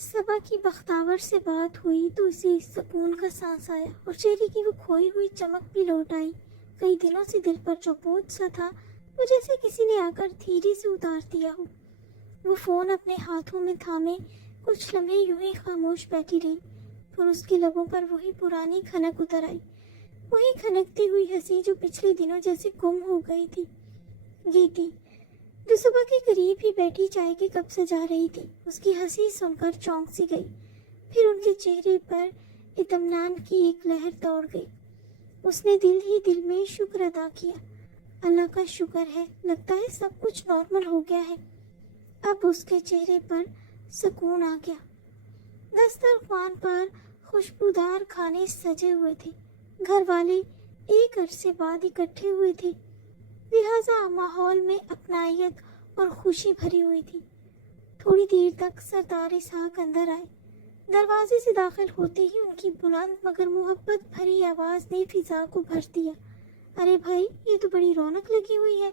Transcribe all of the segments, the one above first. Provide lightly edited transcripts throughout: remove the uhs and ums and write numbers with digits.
صبا کی بختاور سے بات ہوئی تو اسے سکون کا سانس آیا اور چہرے کی وہ کھوئی ہوئی چمک بھی لوٹ آئی۔ کئی دنوں سے دل پر جو بوجھ سا تھا وہ جیسے کسی نے آ کر دھیرے سے اتار دیا ہو۔ وہ فون اپنے ہاتھوں میں تھامے کچھ لمحے یوں ہی خاموش بیٹھی رہی، پھر اس کے لبوں پر وہی پرانی کھنک اتر آئی، وہی کھنکتی ہوئی ہنسی جو پچھلے دنوں جیسے گم ہو گئی تھی۔ گیتی جو صبح کے قریب ہی بیٹھی چائے کے کپ سجا رہی تھی، اس کی ہنسی سن کر چونک سی گئی، پھر ان کے چہرے پر اطمینان کی ایک لہر دوڑ گئی۔ اس نے دل ہی دل میں شکر ادا کیا، اللہ کا شکر ہے، لگتا ہے سب کچھ نارمل ہو گیا ہے۔ اب اس کے چہرے پر سکون آ گیا۔ دسترخوان پر خوشبودار کھانے سجے ہوئے تھے، گھر والے ایک عرصے بعد اکٹھے ہوئے تھے، لہٰذا ماحول میں اپنائیت اور خوشی بھری ہوئی تھی۔ تھوڑی دیر تک سردار اسحاق اندر آئے۔ دروازے سے داخل ہوتے ہی ان کی بلند مگر محبت بھری آواز نے فضا کو بھر دیا۔ ارے بھائی، یہ تو بڑی رونق لگی ہوئی ہے۔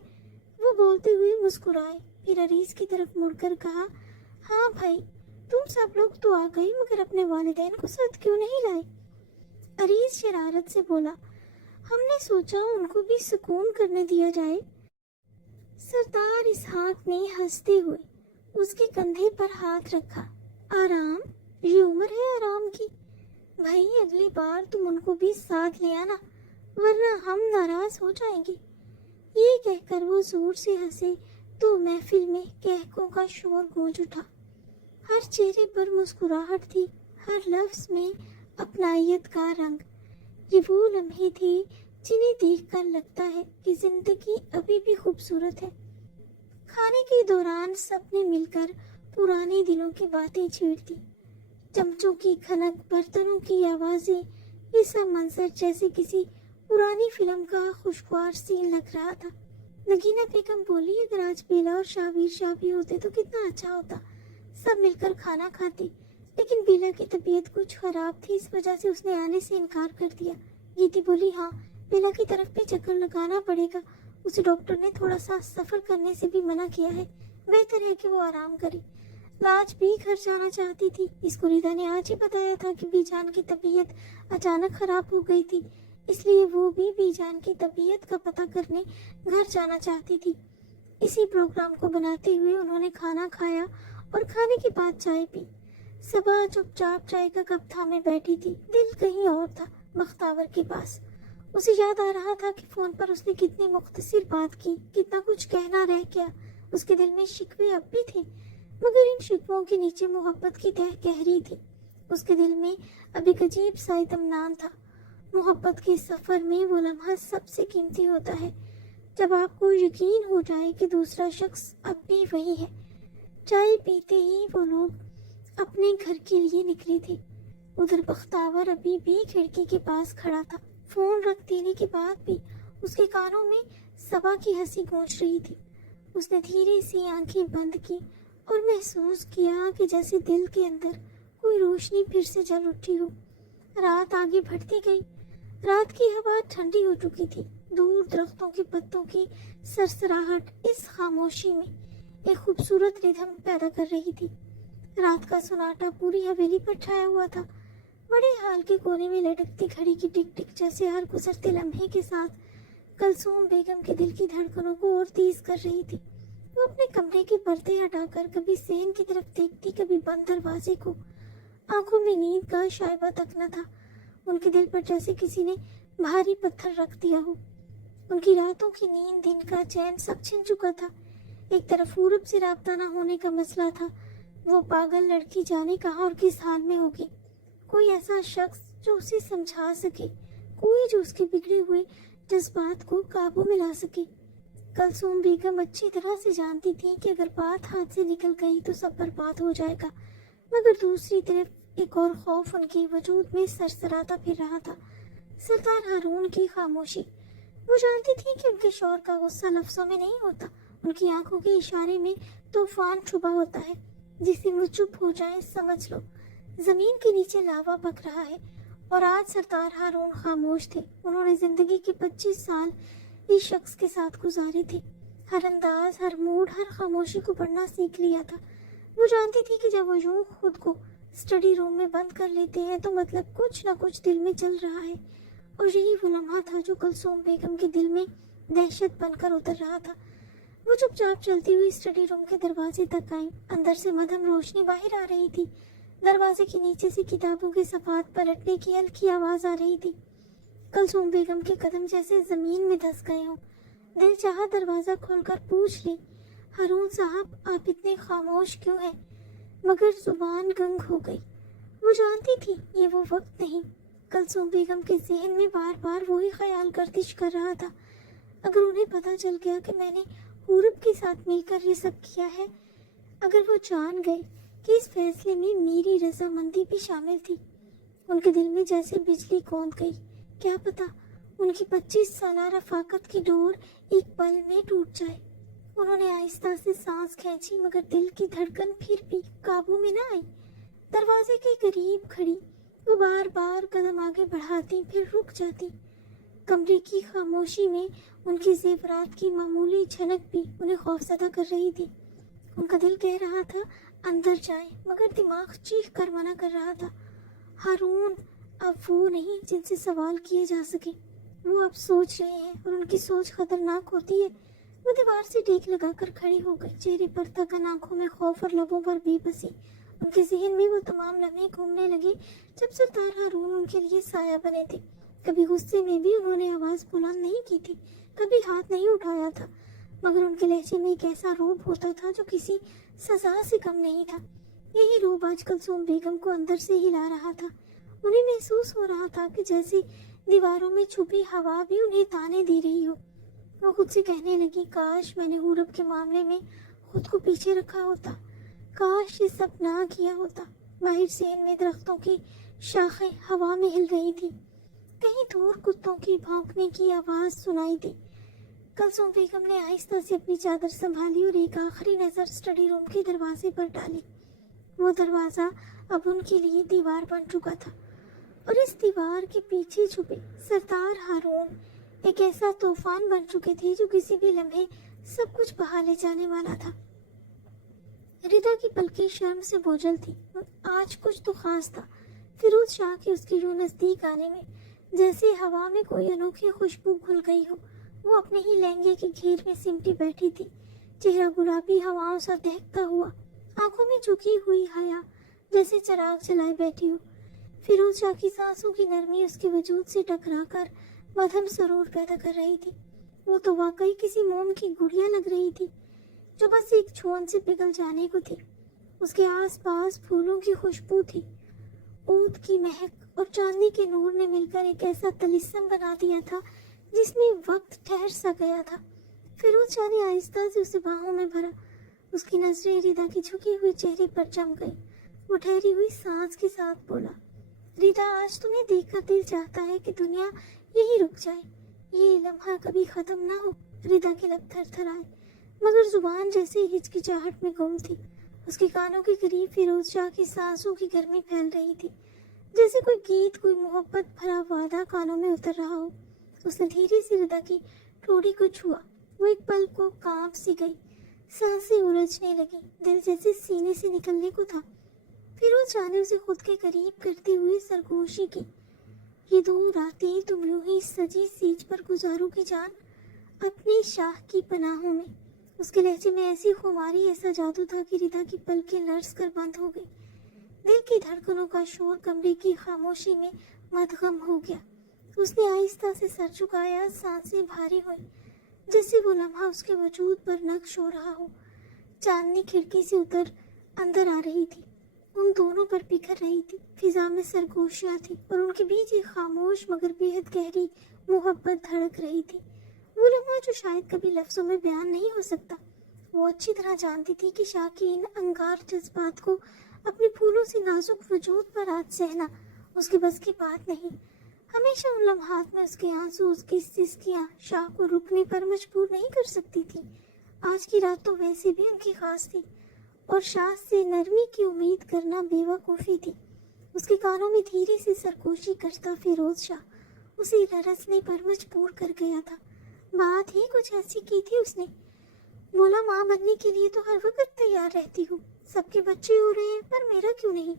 وہ بولتے ہوئے مسکرائے، پھر عریض کی طرف مڑ کر کہا، ہاں بھائی، تم سب لوگ تو آ گئے مگر اپنے والدین کو ساتھ کیوں نہیں لائے؟ عریض شرارت سے بولا، ہم نے سوچا ان کو بھی سکون کرنے دیا جائے۔ سردار اسحاق نے ہنستے ہوئے اس کے کندھے پر ہاتھ رکھا، آرام؟ یہ عمر ہے آرام کی؟ بھائی، اگلی بار تم ان کو بھی ساتھ لے آنا ورنہ ہم ناراض ہو جائیں گے۔ یہ کہہ کر وہ زور سے ہنسے تو محفل میں کہکوں کا شور گونج اٹھا۔ ہر چہرے پر مسکراہٹ تھی، ہر لفظ میں اپنائیت کا رنگ۔ یہ وہ لمحے تھے جنہیں دیکھ کر لگتا ہے کہ زندگی ابھی بھی خوبصورت ہے۔ کھانے کے دوران سب نے مل کر پرانے دنوں کی باتیں چھیڑ دی، چمچوں کی کھنک، برتنوں کی آوازیں، یہ سب منظر جیسے کسی پرانی فلم کا خوشگوار سین لگ رہا تھا۔ نگینہ بیگم بولی، اگر آج بیلا اور شابیر شاہ بھی ہوتے تو کتنا اچھا ہوتا، سب مل کر کھانا کھاتے، لیکن بیلا کی طبیعت کچھ خراب تھی، اس وجہ سے اس نے آنے سے انکار کر دیا۔ گیتی بولی، ہاں، بیلا کی طرف بھی چکر لگانا پڑے گا، اسے ڈاکٹر نے تھوڑا سا سفر کرنے سے بھی منع کیا ہے، بہتر ہے کہ وہ آرام کرے۔ لاج بھی گھر جانا چاہتی تھی، اس کو ریتا نے آج ہی بتایا تھا کہ بی جان کی طبیعت اچانک خراب ہو گئی تھی، اس لیے وہ بھی بی جان کی طبیعت کا پتہ کرنے گھر جانا چاہتی تھی۔ اسی پروگرام کو بناتے ہوئے انہوں نے کھانا کھایا اور کھانے کے بعد چائے پی۔ صبح چپ چاپ چائے کا کپ تھامے بیٹھی تھی، دل کہیں اور تھا، بختاور کے پاس۔ اسے یاد آ رہا تھا کہ فون پر اس نے کتنی مختصر بات کی، کتنا کچھ کہنا رہ گیا۔ اس کے دل میں شکوے اب بھی تھے، مگر ان شکووں کے نیچے محبت کی تہ گہری تھی۔ اس کے دل میں اب ایک عجیب سا اطمینان تھا۔ محبت کے سفر میں وہ لمحہ سب سے قیمتی ہوتا ہے جب آپ کو یقین ہو جائے کہ دوسرا شخص اب بھی وہی ہے۔ چائے پیتے ہی وہ لوگ اپنے گھر کے لیے نکلے تھے۔ ادھر بختاور ابھی بھی کھڑکی کے پاس کھڑا تھا، فون رکھ دینے کے بعد بھی اس کے کانوں میں صبا کی ہنسی گونج رہی تھی۔ اس نے دھیرے سے آنکھیں بند کی اور محسوس کیا کہ جیسے دل کے اندر کوئی روشنی پھر سے جل اٹھی ہو۔ رات آگے بڑھتی گئی، رات کی ہوا ٹھنڈی ہو چکی تھی، دور درختوں کے پتوں کی سرسراہٹ اس خاموشی میں ایک خوبصورت ردھم پیدا کر رہی تھی۔ رات کا سناٹا پوری حویلی پر چھایا ہوا تھا، بڑے ہال کے کونے میں لٹکتی گھڑی کی ٹک ٹک جیسے ہر گزرتے لمحے کے ساتھ کلثوم بیگم کے دل کی دھڑکنوں کو اور تیز کر رہی تھی۔ وہ اپنے کمرے کے پردے ہٹا کر کبھی صحن کی طرف دیکھتی، کبھی بند دروازے کو، آنکھوں میں نیند کا شائبہ تک نہ تھا۔ ان کے دل پر جیسے کسی نے بھاری پتھر رکھ دیا ہو۔ ان کی راتوں کی نیند، دن کا چین سب چھن چکا تھا۔ ایک طرف پورب سے رابطہ نہ ہونے کا مسئلہ تھا، وہ پاگل لڑکی جانے کہاں اور کس حال میں ہوگی۔ کوئی ایسا شخص جو اسے سمجھا سکے، کوئی جو اس کے بگڑے ہوئے جذبات کو قابو میں لا سکے۔ کلثوم بیگم اچھی طرح سے جانتی تھی کہ اگر بات ہاتھ سے نکل گئی تو سب برباد ہو جائے گا، مگر دوسری طرف ایک اور خوف ان کے وجود میں سرسراتا پھر رہا تھا، سردار ہارون کی خاموشی۔ وہ جانتی تھی کہ ان کے شوہر کا غصہ لفظوں میں نہیں ہوتا، ان کی آنکھوں کے اشارے میں طوفان چھپا ہوتا ہے، جس دن وہ چپ ہو جائیں سمجھ لو زمین کے نیچے لاوا پک رہا ہے۔ اور آج سردار ہارون خاموش تھے۔ انہوں نے زندگی کے 25 سال اس شخص کے ساتھ گزارے تھے، ہر انداز، ہر موڈ، ہر خاموشی کو پڑھنا سیکھ لیا تھا۔ وہ جانتی تھی کہ جب وہ یوں خود کو स्टडी रूम में बंद कर लेते हैं तो मतलब कुछ ना कुछ दिल में चल रहा है। और यही वो लम्हा था जो कुलसूम बेगम के दिल में दहशत बनकर उतर रहा था। वो चुपचाप चलती हुई स्टडी रूम के दरवाजे तक आई। अंदर से मध्यम रोशनी बाहर आ रही थी। दरवाजे के नीचे से किताबों के सफ़ात पलटने की हल्की आवाज आ रही थी। कुलसूम बेगम के कदम जैसे जमीन में धंस गए हों। दिल चाहा दरवाजा खोलकर पूछ ले, हारून साहब आप इतने खामोश क्यों हैं? मगर जुबान गंग हो गई। वो जानती थी ये वो वक्त नहीं। कुलसूम बेगम के जहन में बार बार वही ख्याल गर्दिश कर रहा था, अगर उन्हें पता चल गया कि मैंने हुरब के साथ मिलकर ये सब किया है, अगर वो जान गए कि इस फैसले में मेरी रजामंदी भी शामिल थी। उनके दिल में जैसे बिजली कौंध गई। क्या पता उनकी 25 साल रफाकत की डोर एक पल में टूट जाए। उन्होंने आहिस्ता से सांस खींची, मगर दिल की धड़कन फिर भी काबू में न आई। दरवाजे के करीब खड़ी वो बार बार कदम आगे बढ़ाती, फिर रुक जाती। कमरे की खामोशी में उनकी जेवरात की मामूली झलक भी उन्हें खौफजदा कर रही थी। उनका दिल कह रहा था अंदर जाए, मगर दिमाग चीख कर मना कर रहा था। हारून अब वो नहीं जिनसे सवाल किए जा सके। वो अब सोच रहे हैं और उनकी सोच खतरनाक होती है। वो दीवार से टेक लगाकर खड़ी हो गई, चेहरे पर थकन, आंखों में खौफ और लबों पर बेबसी। उनके जहन में वो तमाम लम्हे घूमने लगे जब सरदार हारून उनके लिए साया बने थे। कभी गुस्से में भी उन्होंने आवाज बुलंद नहीं की थी, कभी हाथ नहीं उठाया था, मगर उनके लहजे में एक ऐसा रोब होता था जो किसी सजा से कम नहीं था। यही रोब आज कुलसूम बेगम को अंदर से हिला रहा था। उन्हें महसूस हो रहा था कि जैसे दीवारों में छुपी हवा भी उन्हें ताने दे रही हो। वो खुद से कहने लगी, काश मैंने हुरब के मामले में खुद को पीछे रखा होता, काश ये सब ना किया होता। बाहर से इनमें दरख्तों की शाखें हवा में हिल रही थी। कहीं दूर कुत्तों की भौंकने की आवाज सुनाई दी। कुलसूम बेगम ने आहिस्ता से अपनी चादर संभाली और एक आखिरी नजर स्टडी रूम के दरवाजे पर डाली। वो दरवाजा अब उनके लिए दीवार बन चुका था और इस दीवार के पीछे छुपे सरदार हारून एक ऐसा तूफान बन चुके थे जो किसी भी लम्हे सब कुछ बहा ले जाने वाला था। रिदा की पलकें शर्म से बोझल थी। आज कुछ तो खास था। फिरोज शाह के उसके यूं नजदीक आने में जैसे हवा में कोई अनोखी खुशबू घुल गई हो। वो अपने ही लहंगे के घेर में सिमटी बैठी थी, चेहरा गुलाबी हवाओं सा दहकता हुआ, आंखों में झुकी हुई हया जैसे चिराग जलाए बैठी हो। फिरोज शाह की सांसों की नरमी उसके वजूद से टकराकर मध्यम सरूर पैदा कर रही थी। वो तो वाकई किसी मोम की गुड़िया लग रही थी जो बस एक छुअन से पिघल जाने को थी। उसके आसपास फूलों की खुशबू थी, ऊद की महक और चांदी के नूर ने मिलकर एक ऐसा तलिस्सम बना दिया था जिसमें वक्त ठहर सा गया था। फिरोज शाह ने आहिस्ता से उसे बाहों में भरा। उसकी नजरें रिदा की झुकी हुई चेहरे पर जम गई। वो ठहरी हुई सांस के साथ बोला, रिदा आज तुम्हें देखकर दिल चाहता है कि दुनिया यही रुक जाए, ये लम्हा कभी खत्म ना हो। रिदा के लब थरथराए, मगर जुबान जैसे हिचकिचाहट में गुम थी। उसके कानों के करीब फिरोज शाह की सांसों की गर्मी फैल रही थी, जैसे कोई गीत, कोई मोहब्बत भरा वादा कानों में उतर रहा हो। उसने धीरे से रिदा की ठोड़ी को छुआ। वो एक पल को कांप सी गई, सांसें उलझने लगी, दिल जैसे सीने से निकलने को था। फिरोज शाह ने उसे खुद के करीब करते हुए सरगोशी की, ये 2 रातें तुम यूं ही सजी सीज पर गुजारोगी जान, अपने शाह की पनाहों में। उसके लहजे में ऐसी खुमारी, ऐसा जादू था कि रिदा की पलकें लर्ज कर बंद हो गई। दिल की धड़कनों का शोर कमरे की खामोशी में मदगम हो गया। उसने आहिस्ता से सर झुकाया, सांसें भारी हुई, जैसे वो लम्हा उसके वजूद पर नक्श हो रहा हो। चांदनी खिड़की से उतर अंदर आ रही थी, उन दोनों पर बिखर रही थी। फिजा में सरगोशियाँ थी और उनके बीच एक खामोश मगर बेहद गहरी मोहब्बत धड़क रही थी। वो लम्हा जो शायद कभी लफ्जों में बयान नहीं हो सकता। वो अच्छी तरह जानती थी कि शाह के इन अंगार जज्बात को अपने फूलों से नाजुक वजूद पर आज सहना उसके बस की बात नहीं। हमेशा उन लम्हात में उसके आंसू, उसकी सिसकियाँ शाह को रुकने पर मजबूर नहीं कर सकती थी। आज की रात तो वैसे भी उनकी खास थी और शाह से नरमी की उम्मीद करना बेवकूफ़ी थी। उसके कानों में धीरे से सरगोशी करता फिरोज शाह उसे ररसने पर मजबूर कर गया था। बात ही कुछ ऐसी की थी उसने। बोला, माँ बनने के लिए तो हर वक्त तैयार रहती हूँ, सबके बच्चे हो रहे हैं पर मेरा क्यों नहीं।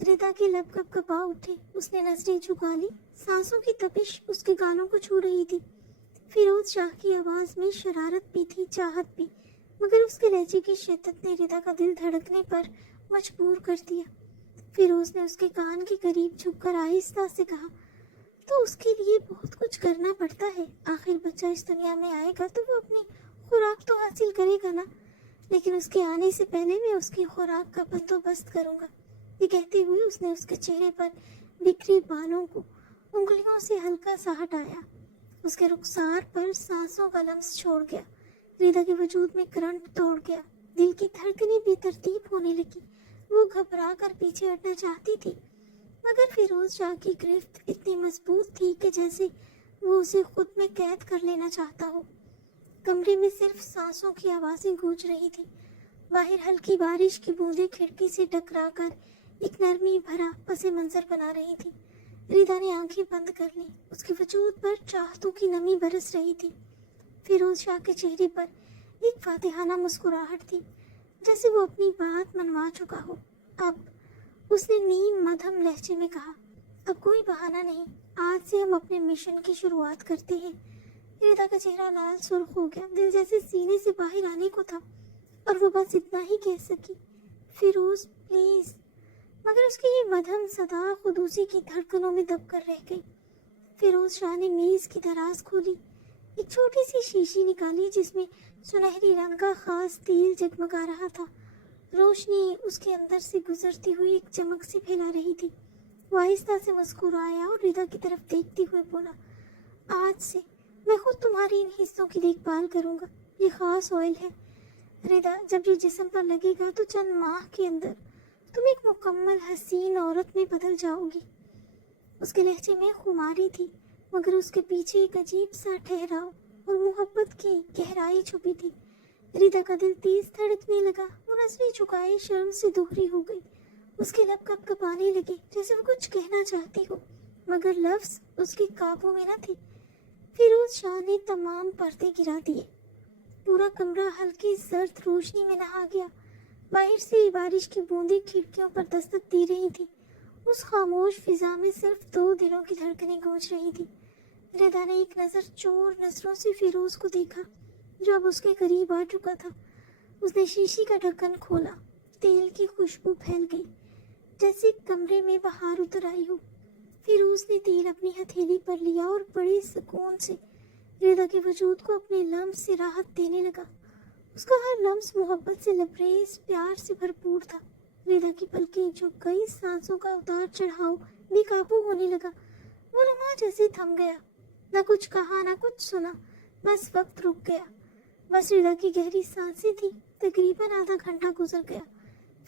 रिदा के लब कपकपा उठे। उसने नजरें झुका ली। सांसों की तपिश उसके गालों को छू रही थी। फिरोज शाह की आवाज में शरारत भी थी, चाहत भी, मगर उसके लहजे की शिद्दत ने रिदा का दिल धड़कने पर मजबूर कर दिया। फिरोज ने उसके कान के करीब झुककर आहिस्ता से कहा, तो उसके लिए बहुत कुछ करना पड़ता है। आखिर बच्चा इस दुनिया में आएगा तो वो अपनी खुराक तो हासिल करेगा ना, लेकिन उसके आने से पहले मैं उसकी खुराक का बंदोबस्त करूंगा। ये कहते हुए उसने उसके चेहरे पर बिखरे बालों को उंगलियों से हल्का सा हटाया। उसके रुखसार पर सांसों का लम्स छोड़ गया। रिदा के वजूद में करंट तोड़ गया। दिल की धड़कनें बेतरतीब होने लगी। वो घबरा कर पीछे हटना चाहती थी, मगर फिरोज शाह की गिरफ्त इतनी मजबूत थी कि जैसे वो उसे खुद में कैद कर लेना चाहता हो। कमरे में सिर्फ सांसों की आवाजें गूंज रही थी। बाहर हल्की बारिश की बूंदें खिड़की से टकराकर एक नरमी भरा पसे मंजर बना रही थी। रिदा ने आंखें बंद कर ली। उसके वजूद पर चाहतों की नमी बरस रही थी। फिरोज शाह के चेहरे पर एक फातिहाना मुस्कुराहट थी, जैसे वो अपनी बात मनवा चुका हो। अब उसने नीम मध्यम लहजे में कहा, अब कोई बहाना नहीं, आज से हम अपने मिशन की शुरुआत करते हैं। रिदा का चेहरा लाल सुर्ख हो गया। दिल जैसे सीने से बाहर आने को था और वो बस इतना ही कह सकी, फिरोज प्लीज। मगर उसकी ये मध्यम सदा खुद उसी की धड़कनों में दब कर रह गई। फिरोज शाह ने मेज की दराज खोली, एक छोटी सी शीशी निकाली जिसमें सुनहरी रंग का खास तेल जगमगा रहा था। रोशनी उसके अंदर से गुजरती हुई एक चमक सी फैला रही थी। वो आहिस्ता से मुस्कुराया और रिदा की तरफ देखते हुए बोला, आज से मैं खुद तुम्हारी इन हिस्सों की देखभाल करूंगा। ये खास ऑयल है रिदा, जब ये जिस्म पर लगेगा तो चंद माह के अंदर तुम एक मुकम्मल हसीन औरत में बदल जाओगी। उसके लहजे में खुमारी थी, मगर उसके पीछे एक अजीब सा ठहराव और मोहब्बत की गहराई छुपी थी। रिदा का दिल तेज धड़कने लगा। वो नजरें झुकाए शर्म से दोहरी हो गई। उसके लब कँपकँपाने लगे, जैसे वो कुछ कहना चाहती हो, मगर लफ्ज उसके काबू में न थे। फिरोज शाह ने तमाम पर्दे गिरा दिए। पूरा कमरा हल्की सर्द रोशनी में नहा गया। बाहर से बारिश की बूंदें खिड़कियों पर दस्तक दे रही थी। उस खामोश फिजा में सिर्फ दो दिलों की धड़कनें गूंज रही थी। रिदा ने एक नजर चोर नजरों से फिरोज को देखा, जो अब उसके करीब आ चुका था। उसने शीशी का ढक्कन खोला। तेल की खुशबू फैल गई, जैसे कमरे में बाहर उतर आई हो। फिरोज ने तेल अपनी हथेली पर लिया और बड़े सुकून से रिदा के वजूद को अपने लम्स से राहत देने लगा। उसका हर लम्स मोहब्बत से लबरेज प्यार से भरपूर था। रिदा की पलकें झुक गई। सांसों का उतार चढ़ाव बेकाबू होने लगा। वो लम्हा जैसे थम गया। न कुछ कहा, न कुछ सुना, बस वक्त रुक गया। बस रिदा की गहरी सांसें थी। तकरीबन आधा घंटा गुजर गया।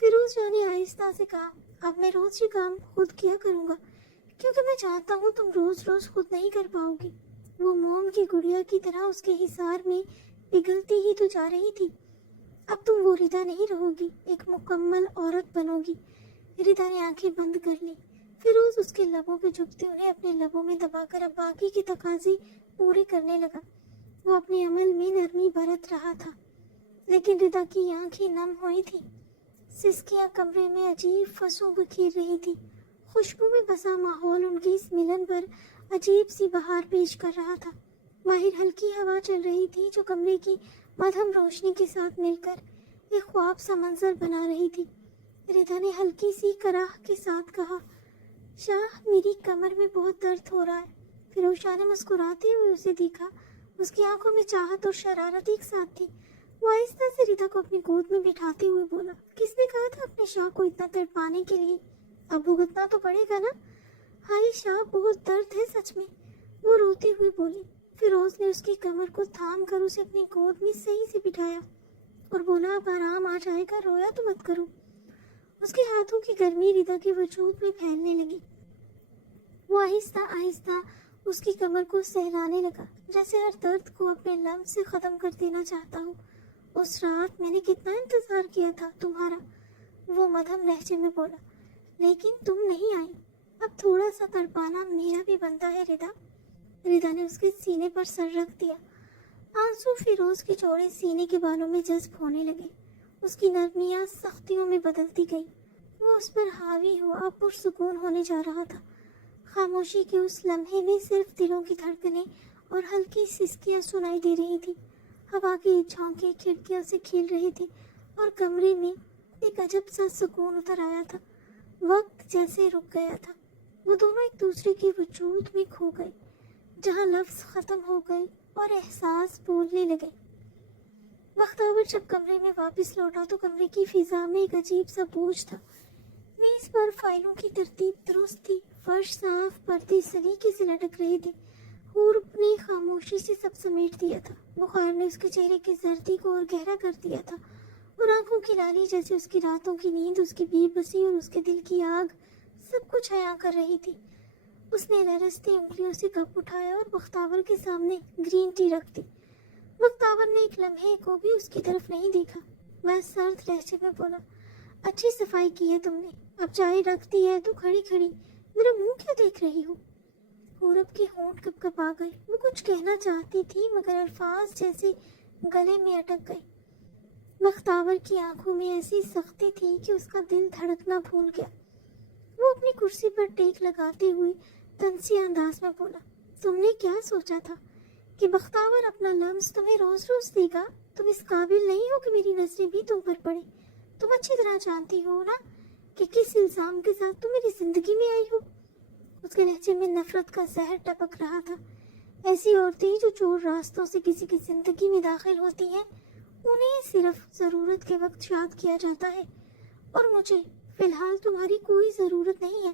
फिरोज ने आहिस्ता से कहा, अब मैं रोज ये काम खुद किया करूँगा, क्योंकि मैं चाहता हूँ तुम रोज रोज खुद नहीं कर पाओगी। वो मोम की गुड़िया की तरह उसके हिसार में पिघलती ही तो जा रही थी। अब तुम वो रिदा नहीं रहोगी, एक मुकम्मल औरत बनोगी। रिदा ने आंखें बंद कर ली। फिरोज उसके लबों पे झुकते उन्हें अपने लबों में दबाकर अब बाकी के तकाजे पूरे करने लगा। वो अपने अमल में नरमी बरत रहा था, लेकिन रिदा की आंखें नम हुई थी। सिसकियां कमरे में अजीब फसों बिखेर रही थी। खुशबू में बसा माहौल उनके इस मिलन पर अजीब सी बहार पेश कर रहा था। बाहर हल्की हवा चल रही थी, जो कमरे की मध्यम रोशनी के साथ मिलकर एक ख्वाब सा मंजर बना रही थी। रिदा ने हल्की सी कराह के साथ कहा, शाह मेरी कमर में बहुत दर्द हो रहा है। फिरोज शाह ने मुस्कुराते हुए उसे देखा। उसकी आंखों में चाहत और शरारत एक साथ थी। वो आहिस्ता से रिदा को अपनी गोद में बिठाते हुए बोला, किसने कहा था अपने शाह को इतना तड़पाने के लिए? अब भुगतना तो पड़ेगा ना। हाय शाह, बहुत दर्द है सच में, वो रोते हुए बोली। फिरोज ने उसकी कमर को थाम कर उसे अपनी गोद में सही से बिठाया और बोला, अब आराम आ जाएगा, रोया तो मत करो। उसके हाथों की गर्मी रिदा के वजूद में फैलने लगी। वो आहिस्ता आहिस्ता उसकी कमर को सहलाने लगा, जैसे हर दर्द को अपने लम्स से ख़त्म कर देना चाहता हूँ। उस रात मैंने कितना इंतज़ार किया था तुम्हारा, वो मध्यम लहजे में बोला, लेकिन तुम नहीं आई। अब थोड़ा सा तड़पाना मेरा भी बनता है रिदा। रिदा ने उसके सीने पर सर रख दिया। आंसू फिरोज के चौड़े सीने के बालों में जज्ब होने लगे। उसकी नरमियाँ सख्तियों में बदलती गई। وہ اس پر حاوی ہوا پرسکون ہونے جا رہا تھا۔ خاموشی کے اس لمحے میں صرف دلوں کی دھڑکنیں اور ہلکی سسکیاں سنائی دے رہی تھی۔ ہوا کے جھونکے کھڑکیوں سے کھیل رہے تھے اور کمرے میں ایک عجب سا سکون اتر آیا تھا۔ وقت جیسے رک گیا تھا۔ وہ دونوں ایک دوسرے کے وجود میں کھو گئے، جہاں لفظ ختم ہو گئے اور احساس بولنے لگے۔ بختیور جب کمرے میں واپس لوٹا تو کمرے کی فضا میں ایک عجیب سا بوجھ تھا۔ میز پر فائلوں کی ترتیب درست تھی، فرش صاف، پردے سلیقے سے لٹک رہے تھے۔ حورب نے خاموشی سے سب سمیٹ دیا تھا۔ بخار نے اس کے چہرے کی زردی کو اور گہرا کر دیا تھا، اور آنکھوں کی لالی جیسے اس کی راتوں کی نیند، اس کی بے بسی اور اس کے دل کی آگ سب کچھ عیاں کر رہی تھی۔ اس نے لرزتی انگلیوں سے کپ اٹھایا اور بختیور کے سامنے گرین ٹی رکھ دی۔ بختیور نے ایک لمحے کو بھی اس کی طرف نہیں دیکھا۔ وہ سرد لہجے میں بولا، اچھی صفائی کی ہے تم نے، اب چائے رکھ دی ہے تو کھڑی کھڑی میرا منہ کیوں دیکھ رہی ہو؟ حورب کے ہونٹ کپ کپ آ گئے۔ وہ کچھ کہنا چاہتی تھی مگر الفاظ جیسے گلے میں اٹک گئے۔ بختیور کی آنکھوں میں ایسی سختی تھی کہ اس کا دل دھڑکنا بھول گیا۔ وہ اپنی کرسی پر ٹیک لگاتے ہوئے تنسی انداز میں بولا، تم نے کیا سوچا تھا کہ بختیور اپنا لمس تمہیں روز روز دے گا؟ تم اس قابل نہیں ہو کہ میری نظریں بھی تم پر پڑے۔ تم اچھی طرح جانتی ہو نا کہ کس الزام کے ساتھ تم میری زندگی میں آئی ہو۔ اس کے لہجے میں نفرت کا زہر ٹپک رہا تھا۔ ایسی عورتیں جو چور راستوں سے کسی کی زندگی میں داخل ہوتی ہیں، انہیں صرف ضرورت کے وقت یاد کیا جاتا ہے، اور مجھے فی الحال تمہاری کوئی ضرورت نہیں ہے۔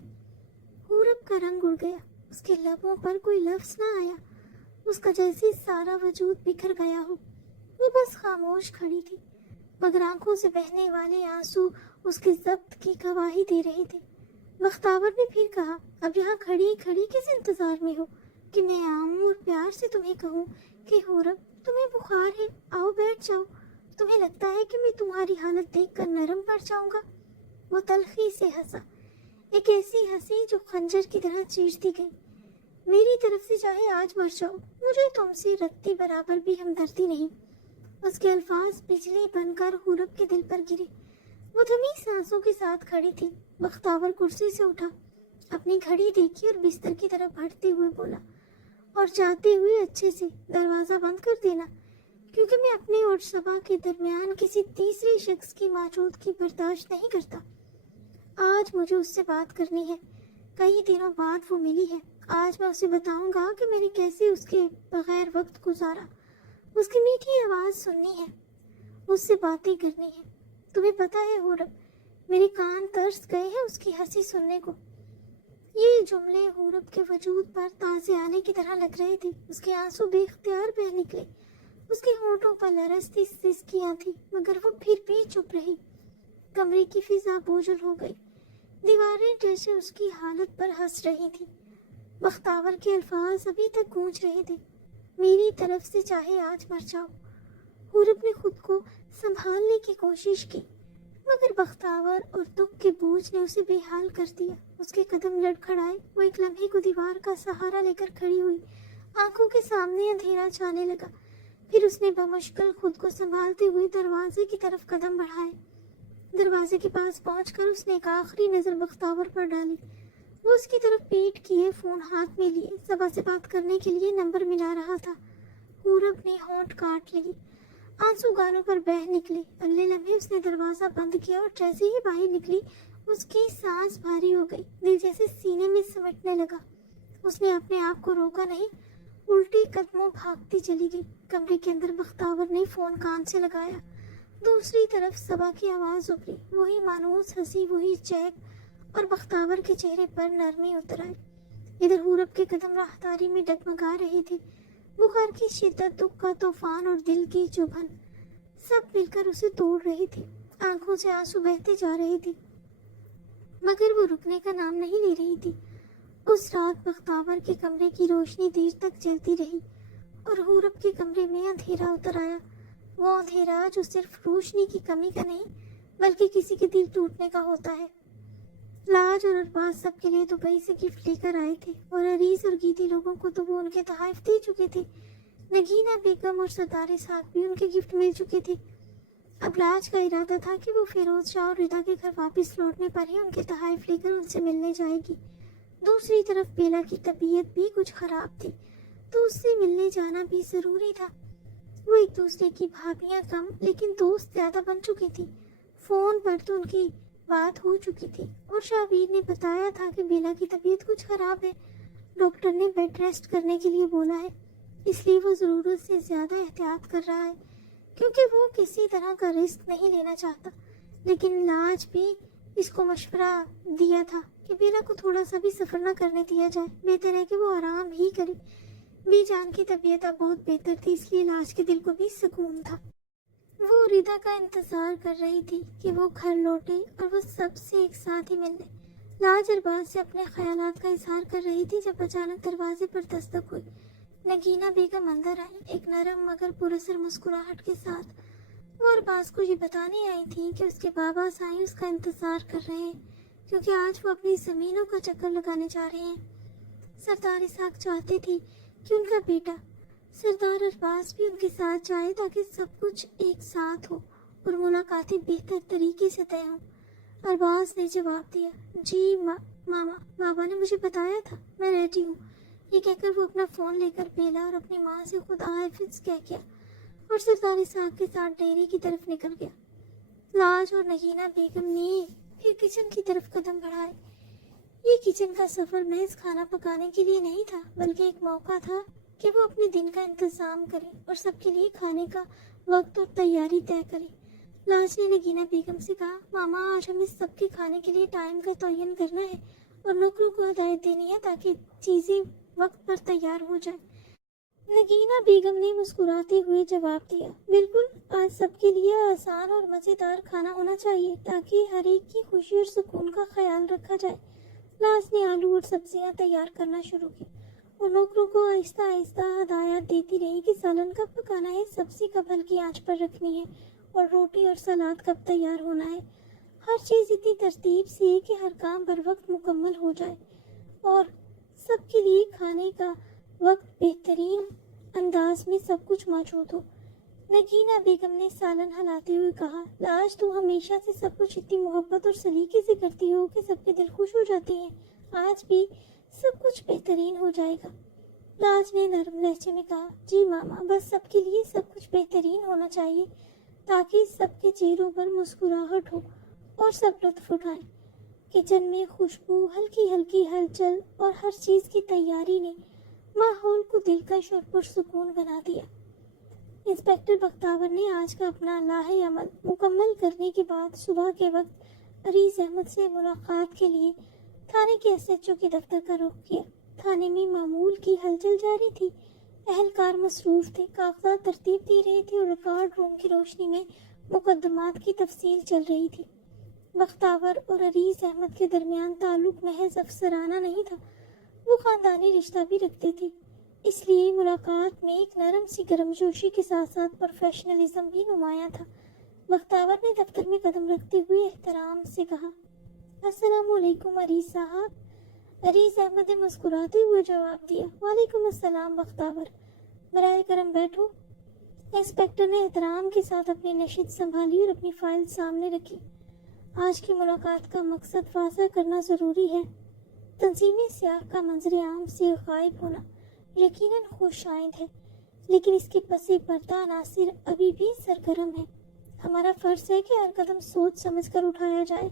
حورب کا رنگ اڑ گیا، اس کے لبوں پر کوئی لفظ نہ آیا۔ اس کا جیسے سارا وجود بکھر گیا ہو۔ وہ بس خاموش کھڑی تھی، مگر آنکھوں سے بہنے والے آنسو اس کے ضبط کی گواہی دے رہے تھے۔ بختیور نے پھر کہا، اب یہاں کھڑی کھڑی کس انتظار میں ہو کہ میں آؤں اور پیار سے تمہیں کہوں کہ حورب تمہیں بخار ہے، آؤ بیٹھ جاؤ؟ تمہیں لگتا ہے کہ میں تمہاری حالت دیکھ کر نرم پڑ جاؤں گا؟ وہ تلخی سے ہنسا، ایک ایسی ہنسی جو خنجر کی طرح چیرتی گئی۔ میری طرف سے چاہے آج مر جاؤ، مجھے تم سے رتی برابر بھی ہمدردی نہیں۔ اس کے الفاظ بجلی بن کر حورب کے دل پر گرے۔ وہ تھمی سانسوں کے ساتھ کھڑی تھی۔ بختیور کرسی سے اٹھا، اپنی گھڑی دیکھی اور بستر کی طرف بڑھتے ہوئے بولا، اور جاتے ہوئے اچھے سے دروازہ بند کر دینا، کیونکہ میں اپنے اور صبا کے درمیان کسی تیسرے شخص کی موجودگی برداشت نہیں کرتا۔ آج مجھے اس سے بات کرنی ہے۔ کئی دنوں بعد وہ ملی ہے۔ آج میں اسے بتاؤں گا کہ میں نے کیسے اس کے بغیر وقت گزارا۔ اس کی میٹھی آواز سننی ہے، اس سے باتیں کرنی ہیں۔ تمہیں پتہ ہے حورب، میرے کان ترس گئے ہیں اس کی ہنسی سننے کو۔ یہ جملے حورب کے وجود پر تازے آنے کی طرح لگ رہے تھے۔ اس کے آنسو بے اختیار بہہ نکلے۔ اس کے ہونٹوں پر لرزتی سسکیاں تھیں، مگر وہ پھر بھی چپ رہی۔ کمرے کی فضا بوجھل ہو گئی۔ دیواریں جیسے اس کی حالت پر ہنس رہی تھی۔ بختیور کے الفاظ ابھی تک گونج رہے تھے، میری طرف سے چاہے آج مر جاؤ۔ حورب نے خود کو سنبھالنے کی کوشش کی، مگر بختیور اور دکھ کے بوجھ نے اسے بے حال کر دیا۔ اس کے قدم لڑکھڑائے۔ وہ ایک لمحے کو دیوار کا سہارا لے کر کھڑی ہوئی۔ آنکھوں کے سامنے اندھیرا چھانے لگا۔ پھر اس نے بمشکل خود کو سنبھالتے ہوئے دروازے کی طرف قدم بڑھائے۔ دروازے کے پاس پہنچ کر اس نے ایک آخری نظر بختیور پر ڈالی۔ وہ اس کی طرف پیٹ کیے، فون ہاتھ میں لیے، صبا سے بات کرنے کے لیے نمبر ملا رہا تھا۔ حورب نے ہونٹ کاٹ لیے، آنسو گالوں پر بہہ نکلے۔ اگلے لمحے اس نے دروازہ بند کیا اور جیسے ہی باہر نکلی اس کی سانس بھاری ہو گئی، دل جیسے سینے میں سمٹنے لگا۔ اس نے اپنے آپ کو روکا نہیں، الٹی قدموں بھاگتی چلی گئی۔ کمرے کے اندر بختیور نے فون کان سے لگایا۔ دوسری طرف صبا کی آواز ابھری، وہی مانوس ہنسی، وہی چہک، اور بختیور کے چہرے پر نرمی اتر آئی۔ ادھر حورب کے قدم راہداری میں ڈگمگا رہے تھے۔ بخار کی شدت، دکھ کا طوفان اور دل کی چبھن سب مل کر اسے توڑ رہی تھی۔ آنکھوں سے آنسو بہتے جا رہے تھے، مگر وہ رکنے کا نام نہیں لے رہی تھی۔ اس رات بختیور کے کمرے کی روشنی دیر تک جلتی رہی اور حورب کے کمرے میں اندھیرا اتر آیا۔ وہ اندھیرا جو صرف روشنی کی کمی کا نہیں بلکہ کسی کے دل ٹوٹنے کا ہوتا ہے۔ لاج اور ارباز سب کے لیے دبئی سے گفٹ لے کر آئے تھے، اور عریض اور گیتی لوگوں کو تو وہ ان کے تحائف دے چکے تھے۔ نگینہ بیگم اور ستارے صاحب بھی ان کے گفٹ مل چکے تھے۔ अब राज का इरादा था कि वो फिरोज शाह और रिदा के घर वापस लौटने पर ही उनके तहाइफ लेकर उनसे मिलने जाएगी। दूसरी तरफ बेला की तबीयत भी कुछ खराब थी, तो उससे मिलने जाना भी जरूरी था। वो एक दूसरे की भाभियां कम लेकिन दोस्त ज्यादा बन चुकी थी। फोन पर तो उनकी बात हो चुकी थी और शाहवीर ने बताया था कि बेला की तबीयत कुछ खराब है। डॉक्टर ने बेड रेस्ट करने के लिए बोला है, इसलिए वो ज़रूरत से ज़्यादा एहतियात कर रहा है, क्योंकि वो किसी तरह का रिस्क नहीं लेना चाहता। लेकिन लाज भी इसको मशवरा दिया था कि बेला को थोड़ा सा भी सफ़र न करने दिया जाए, बेहतर है कि वो आराम ही करे। बीजान की तबीयत अब बहुत बेहतर थी, इसलिए लाज के दिल को भी सुकून था। वो रिदा का इंतज़ार कर रही थी कि वो घर लौटे और वो सबसे एक साथ ही मिल ले। लाज अरबाज से अपने ख्यालात का इजहार कर रही थी जब अचानक दरवाजे पर दस्तक हुई। नगीना बेगम अंदर आई, एक नरम मगर पुरअसर मुस्कुराहट के साथ। वो अरबाज को ये बताने आई थी कि उसके बाबा साईं उसका इंतज़ार कर रहे हैं, क्योंकि आज वो अपनी ज़मीनों का चक्कर लगाने जा रहे हैं। सरदार इसहाक चाहते थे कि उनका बेटा सरदार अरबाज भी उनके साथ जाए, ताकि सब कुछ एक साथ हो और मुलाकातें बेहतर तरीके से तय हों। अरबाज ने जवाब दिया, जी मामा, बाबा ने मुझे बताया था, मैं रेडी हूँ। ये कहकर वो अपना फ़ोन लेकर बेला और अपनी माँ से खुद हाफिज़ कह गया और सरदार इसहाक के साथ डेयरी की तरफ निकल गया। लाज और नगीना बेगम ने फिर किचन की तरफ कदम बढ़ाए। ये किचन का सफ़र महज खाना पकाने के लिए नहीं था, बल्कि एक मौका था कि वो अपने दिन का इंतज़ाम करे और सबके लिए खाने का वक्त और तैयारी तय करे। लाज ने नगीना बेगम से कहा, मामा, आज हमें सबके खाने के लिए टाइम का तयन करना है और नौकरों को हिदायत देनी है ताकि चीज़ें वक्त पर तैयार हो जाए। नगीना बेगम ने मुस्कुराते हुए जवाब दिया, बिल्कुल, आज सबके लिए आसान और मज़ेदार खाना होना चाहिए ताकि हर एक की खुशी और सुकून का ख्याल रखा जाए। लाज ने आलू और सब्जियां तैयार करना शुरू की और नौकरों को आहिस्ता आहिस्ता हदायत देती रही कि सालन कब पकाना है, सब्जी कब हल्की आंच पर रखनी है और रोटी और सलाद कब तैयार होना है। हर चीज़ इतनी तरतीब से कि हर काम बर वक्त मुकम्मल हो जाए और सबके लिए खाने का वक्त बेहतरीन अंदाज में सब कुछ मौजूद हो। नगीना बेगम ने सालन हिलाते हुए कहा, लाज, तुम हमेशा से सब कुछ इतनी मोहब्बत और सलीके से करती हो कि सबके दिल खुश हो जाते हैं। आज भी सब कुछ बेहतरीन हो जाएगा। लाज ने नरम लहजे में कहा, जी मामा, बस सबके लिए सब कुछ बेहतरीन होना चाहिए ताकि सबके चेहरों पर मुस्कुराहट हो और सब लुत्फ उठाएं। किचन में खुशबू, हल्की हल्की हलचल और हर चीज़ की तैयारी ने माहौल को दिलकश और पुरसुकून बना दिया। इंस्पेक्टर बख्तावर ने आज का अपना लाहे अमल मुकम्मल करने के बाद सुबह के वक्त अरीज अहमद से मुलाकात के लिए थाने के एसएचओ के दफ्तर का रुख किया। थाने में मामूल की हलचल जारी थी। अहलकार मसरूफ थे, कागजात तरतीब दे रहे थे और रिकॉर्ड रूम की रोशनी में मुकदमात की तफसील चल रही थी। बख्तावर और अरीज अहमद के दरमियान ताल्लुक महज अफसराना नहीं था, वो ख़ानदानी रिश्ता भी रखते थे। इसलिए मुलाकात में एक नरम सी गर्मजोशी के साथ साथ प्रोफेशनलिज्म भी नुमायां था। बख्तावर ने दफ्तर में कदम रखते हुए एहतराम से कहा, अस्सलामुअलैकुम अरीज साहब। अरीज अहमद ने मुस्कुराते हुए जवाब दिया, वालेकुम अस्सलाम बख्तावर, बराए करम बैठो। इंस्पेक्टर ने एहतराम के साथ अपनी नशीद संभाली और अपनी फाइल सामने रखी। आज की मुलाकात का मकसद वाज़ह करना ज़रूरी है। तंजीमी सियाह का मंजर आम से गायब होना यकीनन खुशाइंद है, लेकिन इसके पसे पर्दा अनासिर अभी भी सरगर्म है। हमारा फ़र्ज़ है कि हर कदम सोच समझ कर उठाया जाए।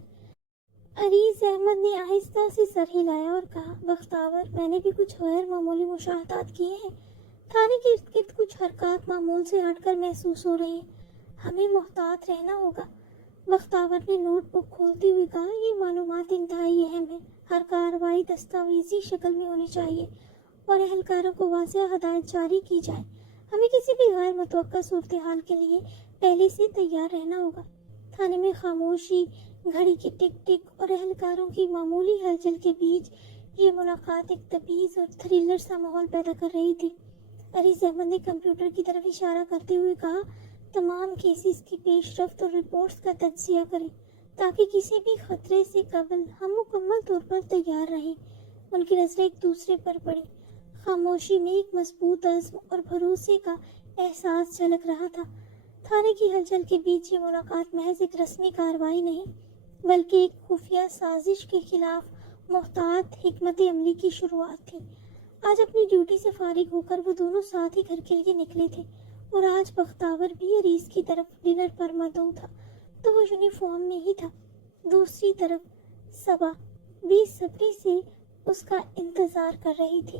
अरीज अहमद ने आहिस्ता से सर हिलाया और कहा, बख्तावर, मैंने भी कुछ गैर मामूली मुशाहदात किए हैं। थाने के इर्द गिर्द कुछ हरकत मामूल से हटकर महसूस हो रही हैं। हमें मुहतात रहना होगा। बख्तावर ने नोटबुक खोलते हुए कहा, ये मालूमात इंतहाई अहम है। हर कार्रवाई दस्तावेजी शक्ल में होनी चाहिए और अहलकारों को वाज़ेह हदायत जारी की जाए। हमें किसी भी गैर मुतवक्का सूरत हाल के लिए पहले से तैयार रहना होगा। थाने में खामोशी, घड़ी की टिक टिक और अहलकारों की मामूली हलचल के बीच ये मुलाकात एक तबीज़ और थ्रिलर सा माहौल पैदा कर रही थी। अरीज अहमद ने कंप्यूटर की तरफ इशारा करते हुए कहा, तमाम केसेस की पेशरफ्त और रिपोर्ट्स का तज्जिया करें ताकि किसी भी खतरे से कबल हम मुकम्मल तौर पर तैयार रहें। उनकी नज़रें एक दूसरे पर पड़ी। खामोशी में एक मजबूत अज़्म और भरोसे का एहसास झलक रहा था। تھانے کی ہلچل کے بیچ یہ ملاقات محض ایک رسمی کارروائی نہیں بلکہ ایک خفیہ سازش کے خلاف محتاط حکمت عملی کی شروعات تھی۔ آج اپنی ڈیوٹی سے فارغ ہو کر وہ دونوں ساتھ ہی گھر کے لیے نکلے تھے اور آج بختاور بھی عریس کی طرف ڈنر پر مدعو تھا تو وہ یونیفارم میں ہی تھا۔ دوسری طرف صبا بے صبری سے اس کا انتظار کر رہی تھی۔